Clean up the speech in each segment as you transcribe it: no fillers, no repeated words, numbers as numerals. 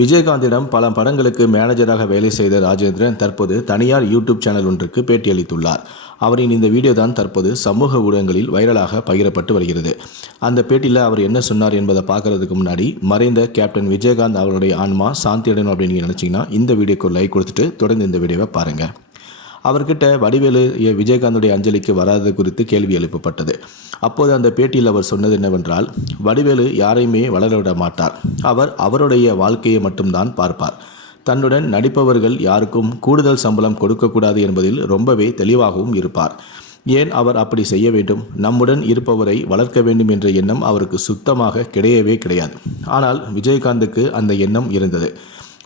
விஜயகாந்திடம் பல படங்களுக்கு மேனேஜராக வேலை செய்த ராஜேந்திரன் தற்போது தனியார் யூடியூப் சேனல் ஒன்றுக்கு பேட்டியளித்துள்ளார். அவரின் இந்த வீடியோ தான் தற்போது சமூக ஊடகங்களில் வைரலாக பகிரப்பட்டு வருகிறது. அந்த பேட்டியில் அவர் என்ன சொன்னார் என்பதை பார்க்கறதுக்கு முன்னாடி மறைந்த கேப்டன் விஜயகாந்த் அவருடைய ஆன்மா சாந்தி அடையணும் அப்படின்னு நீங்கள் நினச்சிங்கன்னா இந்த வீடியோக்கு ஒரு லைக் கொடுத்துட்டு தொடர்ந்து இந்த வீடியோவை பாருங்கள். அவர்கிட்ட வடிவேலு விஜயகாந்துடைய அஞ்சலிக்கு வராதது குறித்து கேள்வி எழுப்பப்பட்டது. அப்போது அந்த பேட்டியில் அவர் சொன்னது என்னவென்றால், வடிவேலு யாரையுமே வளரவிட மாட்டார். அவர் அவருடைய வாழ்க்கையை மட்டும்தான் பார்ப்பார். தன்னுடன் நடிப்பவர்கள் யாருக்கும் கூடுதல் சம்பளம் கொடுக்கக்கூடாது என்பதில் ரொம்பவே தெளிவாகவும் இருப்பார். ஏன் அவர் அப்படி செய்ய வேண்டும்? நம்முடன் இருப்பவரை வளர்க்க வேண்டும் என்ற எண்ணம் அவருக்கு சுத்தமாக கிடையவே கிடையாது. ஆனால் விஜயகாந்துக்கு அந்த எண்ணம் இருந்தது.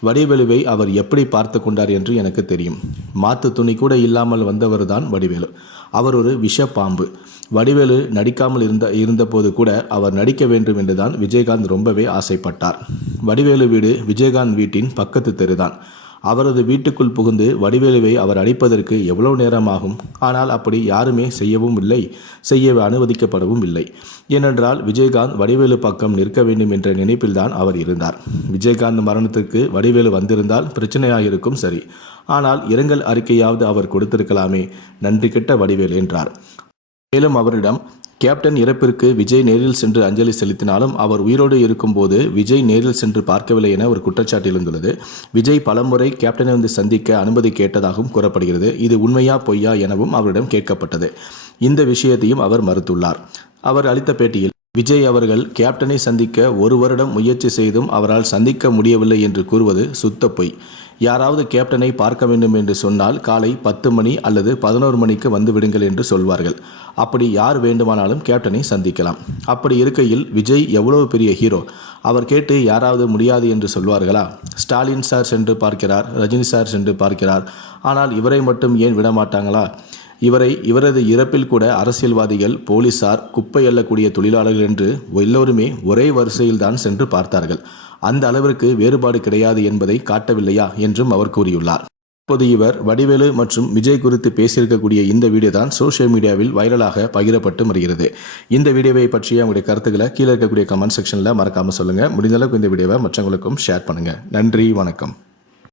வடிவேலுவை அவர் எப்படி பார்த்து கொண்டார் என்று எனக்கு தெரியும். மாத்து துணி கூட இல்லாமல் வந்தவர் தான் வடிவேலு. அவர் ஒரு விஷப்பாம்பு. வடிவேலு நடிக்காமல் இருந்தபோது கூட அவர் நடிக்க வேண்டும் என்றுதான் விஜயகாந்த் ரொம்பவே ஆசைப்பட்டார். வடிவேலு வீடு விஜயகாந்த் வீட்டின் பக்கத்து தெருதான். அவரது வீட்டுக்குள் புகுந்து வடிவேலுவை அவர் அடிப்பதற்கு எவ்வளவு நேரம் ஆகும்? ஆனால் அப்படி யாருமே செய்யவும் இல்லை, செய்ய அனுமதிக்கப்படவும் இல்லை. ஏனென்றால் விஜயகாந்த் வடிவேலு பக்கம் நிற்க வேண்டும் என்ற நினைப்பில்தான் அவர் இருந்தார். விஜயகாந்த் மரணத்திற்கு வடிவேலு வந்திருந்தால் பிரச்சனையாக இருக்கும், சரி. ஆனால் இரங்கல் அறிக்கையாவது அவர் கொடுத்திருக்கலாமே. நன்றி கெட்ட வடிவேலு என்றார். மேலும் அவரிடம், கேப்டன் இறப்பிற்கு விஜய் நேரில் சென்று அஞ்சலி செலுத்தினாலும் அவர் உயிரோடு இருக்கும்போது விஜய் நேரில் சென்று பார்க்கவில்லை என ஒரு குற்றச்சாட்டு எழுந்துள்ளது. விஜய் பலமுறை கேப்டனை வந்து சந்திக்க அனுமதி கேட்டதாகவும் கூறப்படுகிறது. இது உண்மையா பொய்யா எனவும் அவரிடம் கேட்கப்பட்டது. இந்த விஷயத்தையும் அவர் மறுத்துள்ளார். அவர் அளித்த பேட்டியில், விஜய் அவர்கள் கேப்டனை சந்திக்க 1 வருடம் முயற்சி செய்தும் அவரால் சந்திக்க முடியவில்லை என்று கூறுவது சுத்த பொய். யாராவது கேப்டனை பார்க்க வேண்டும் என்று சொன்னால் காலை 10 மணி அல்லது 11 மணிக்கு வந்து விடுங்கள் என்று சொல்வார்கள். அப்படி யார் வேண்டுமானாலும் கேப்டனை சந்திக்கலாம். அப்படி இருக்கையில் விஜய் எவ்வளவு பெரிய ஹீரோ, அவர் கேட்டு யாராவது முடியாது என்று சொல்வார்களா? ஸ்டாலின் சார் சென்று பார்க்கிறார், ரஜினி சார் சென்று பார்க்கிறார். ஆனால் இவரை மட்டும் ஏன் விடமாட்டாங்களா? இவரது இறப்பில் கூட அரசியல்வாதிகள், போலீசார், குப்பை எல்லக்கூடிய தொழிலாளர்கள் என்று எல்லோருமே ஒரே வரிசையில் தான் சென்று பார்த்தார்கள். அந்த அளவிற்கு வேறுபாடு கிடையாது என்பதை காட்டவில்லையா என்றும் அவர் கூறியுள்ளார். இப்போது இவர் வடிவேலு மற்றும் விஜய் குறித்து பேசியிருக்கக்கூடிய இந்த வீடியோ தான் சோஷியல் மீடியாவில் வைரலாக பகிரப்பட்டு வருகிறது. இந்த வீடியோவை பற்றிய உங்களுடைய கருத்துக்களை கீழே இருக்கக்கூடிய கமெண்ட் செக்ஷனில் மறக்காமல் சொல்லுங்கள். முடிந்த அளவுக்கு இந்த வீடியோவை மற்றவங்களுக்கும் ஷேர் பண்ணுங்கள். நன்றி, வணக்கம்.